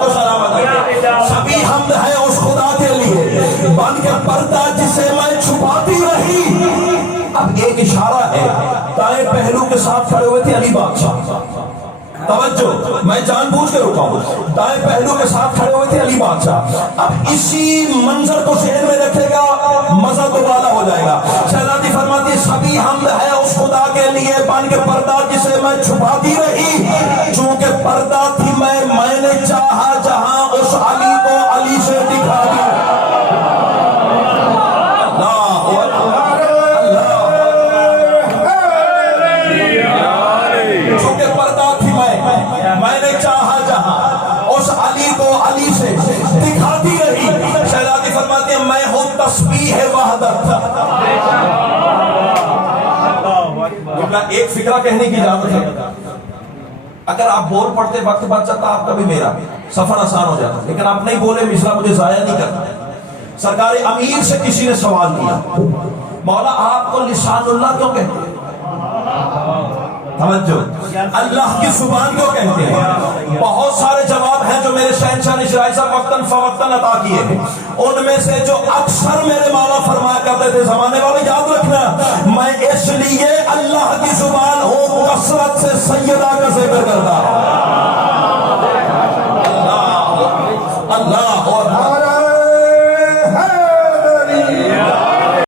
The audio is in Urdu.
کو سلامت رکھے. سبھی حمد ہے اس خدا کے لیے بن کے پردہ جسے میں چھپاتی رہی. اب ایک اشارہ ہے، دائیں پہلو کے ساتھ کھڑے ہوئے تھے علی بادشاہ. توجہ، میں جان بوجھ کے رکا ہوں. دائیں پہلو کے ساتھ کھڑے ہوئے تھے علی بادشاہ. اب اسی منظر کو ذہن میں رکھے گا، مزہ تو والا ہو جائے گا. شہزادی فرماتی ہے سبھی حمد ہے اس خدا کے لیے بن کے پردہ جسے میں چھپاتی رہی. چونکہ پردہ تھی میں نے چاہا جہاں اس علی کو علی سے دکھا دیا. میں نے چاہا جہاں اس علی کو علی سے دکھاتی رہی. شہزادی فرماتے ہیں میں ہوں تسبیح وحدت. ایک فکرہ کہنے کی اجازت ہے. اگر آپ بول پڑتے وقت بچ جاتا آپ کا بھی میرا سفر آسان ہو جاتا، لیکن آپ نہیں بولے مصرع مجھے ضائع نہیں کرنا. سرکار امیر سے کسی نے سوال کیا مولا آپ کو لسان اللہ کیوں کہتے ہیں؟ توجہ، اللہ کی زبان کیوں کہتے ہیں؟ بہت سارے جواب ہیں جو میرے شہنشاہ نشرائی صاحب وقتاً فوقتاً عطا کیے ہیں. ان میں سے جو اکثر میرے مولا فرمایا کرتے تھے، زمانے والے یاد رکھنا میں اس لیے اللہ کی زبان ہوں کثرت سے سیدہ کا ذکر کرتا.